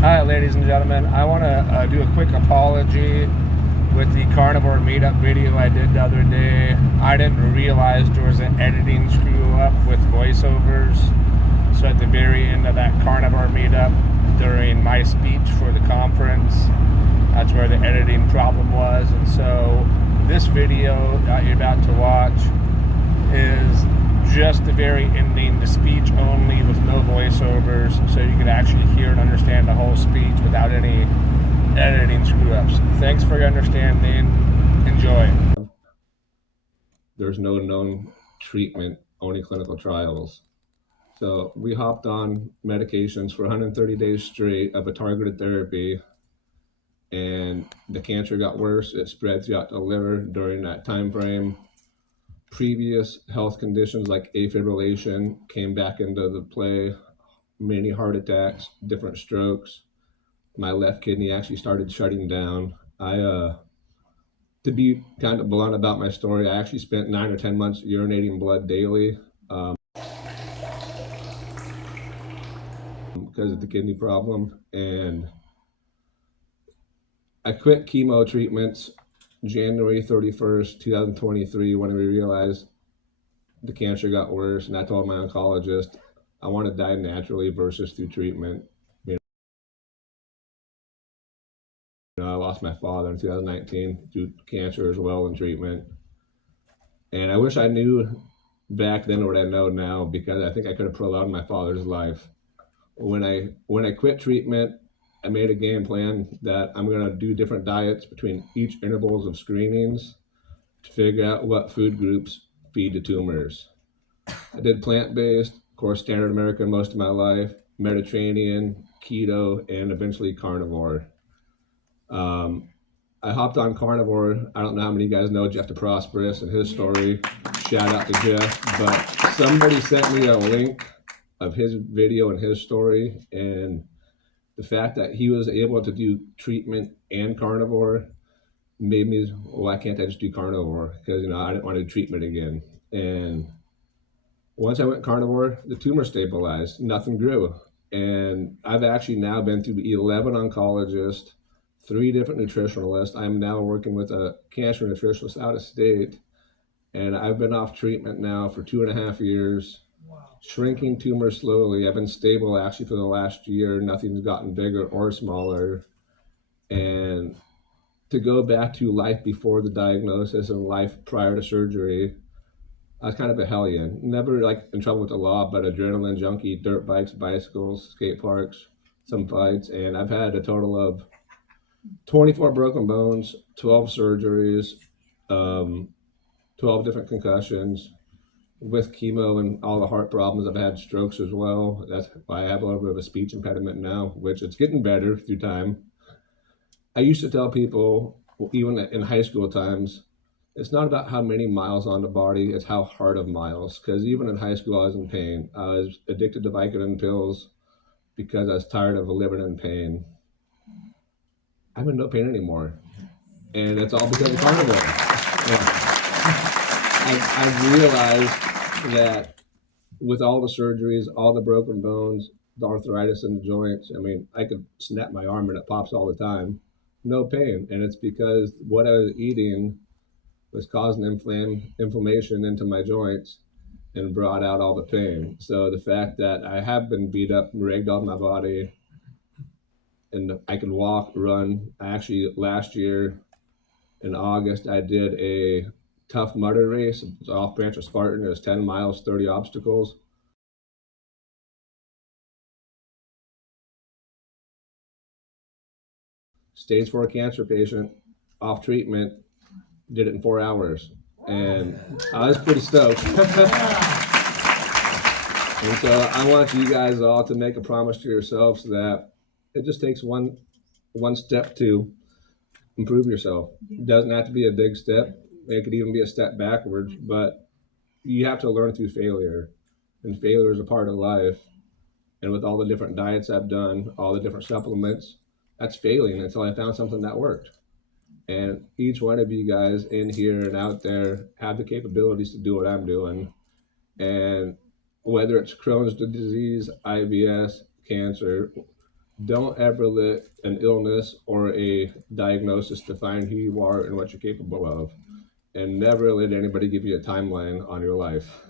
Hi, ladies and gentlemen. I want to do a quick apology with the carnivore meetup video I did the other day. I didn't realize there was an editing screw up with voiceovers. So at the very end of that carnivore meetup, during my speech for the conference, that's where the editing problem was. And so this video that you're about to watch is just the very ending, the speech only with no voiceovers, so you can actually hear and understand the whole speech without any editing screw ups. Thanks for your understanding. Enjoy. There's no known treatment, only clinical trials. So we hopped on medications for 130 days straight of a targeted therapy, and the cancer got worse. It spread throughout the liver during that time frame. Previous health conditions like afibrillation came back into the play, many heart attacks, different strokes. My left kidney actually started shutting down. To be kind of blunt about my story, I actually spent 9 or 10 months urinating blood daily because of the kidney problem. And I quit chemo treatments January 31st, 2023, when we realized the cancer got worse. And I told my oncologist I want to die naturally versus through treatment. I lost my father in 2019 through cancer as well and treatment. And I wish I knew back then what I know now, because I think I could have prolonged my father's life. When I quit treatment, I made a game plan that I'm going to do different diets between each intervals of screenings to figure out what food groups feed to tumors. I did plant-based, of course, standard American most of my life, Mediterranean, keto, and eventually carnivore. Um, I hopped on carnivore. I don't know how many of you guys know Jeff the Prosperous and his story. Shout out to Jeff. But somebody sent me a link of his video and his story, and the fact that he was able to do treatment and carnivore made me, why can't I just do carnivore? Because I didn't want to do treatment again. And once I went carnivore, the tumor stabilized, nothing grew. And I've actually now been through 11 oncologists, 3 different nutritionalists. I'm now working with a cancer nutritionist out of state, and I've been off treatment now for 2.5 years. Shrinking tumors slowly. I've been stable actually for the last year. Nothing's gotten bigger or smaller. And to go back to life before the diagnosis and life prior to surgery, I was kind of a hellion. Never like in trouble with the law, but adrenaline junkie, dirt bikes, bicycles, skate parks, some fights. And I've had a total of 24 broken bones, 12 surgeries, 12 different concussions. With chemo and all the heart problems, I've had strokes as well. That's why I have a little bit of a speech impediment now, which it's getting better through time. I used to tell people, even in high school times, it's not about how many miles on the body, it's how hard of miles. Because even in high school, I was in pain. I was addicted to Vicodin pills because I was tired of living in pain. I'm in no pain anymore. And it's all because of carnivore. Yeah. I've realized that with all the surgeries, all the broken bones, the arthritis in the joints, I mean, I could snap my arm and it pops all the time. No pain. And it's because what I was eating was causing inflammation into my joints and brought out all the pain. So the fact that I have been beat up, rigged on my body, and I can walk, run. I actually last year in August I did a tough mudder race. It's off branch of Spartan. It was 10 miles, 30 obstacles. Stage 4 cancer patient, off treatment, did it in 4 hours. And I was pretty stoked. And so I want you guys all to make a promise to yourselves that it just takes one step to improve yourself. It doesn't have to be a big step. It could even be a step backwards, but you have to learn through failure. And failure is a part of life. And with all the different diets I've done, all the different supplements, that's failing until I found something that worked. And each one of you guys in here and out there have the capabilities to do what I'm doing. And whether it's Crohn's disease, IBS, cancer, don't ever let an illness or a diagnosis define who you are and what you're capable of. And never let anybody give you a timeline on your life.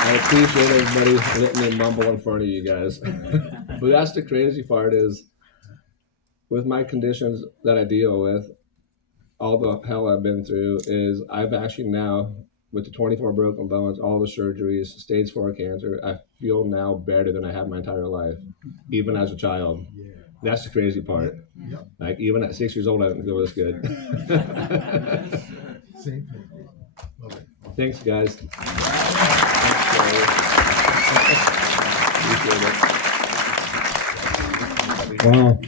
I appreciate everybody letting me mumble in front of you guys. But that's the crazy part is, with my conditions that I deal with, all the hell I've been through, is I've actually now, with the 24 broken bones, all the surgeries, stage 4 cancer, I feel now better than I have my entire life, even as a child. That's the crazy part. Like, even at 6 years old, I didn't feel this good. Same thing. Love it. Thanks, guys. Thanks, Wow.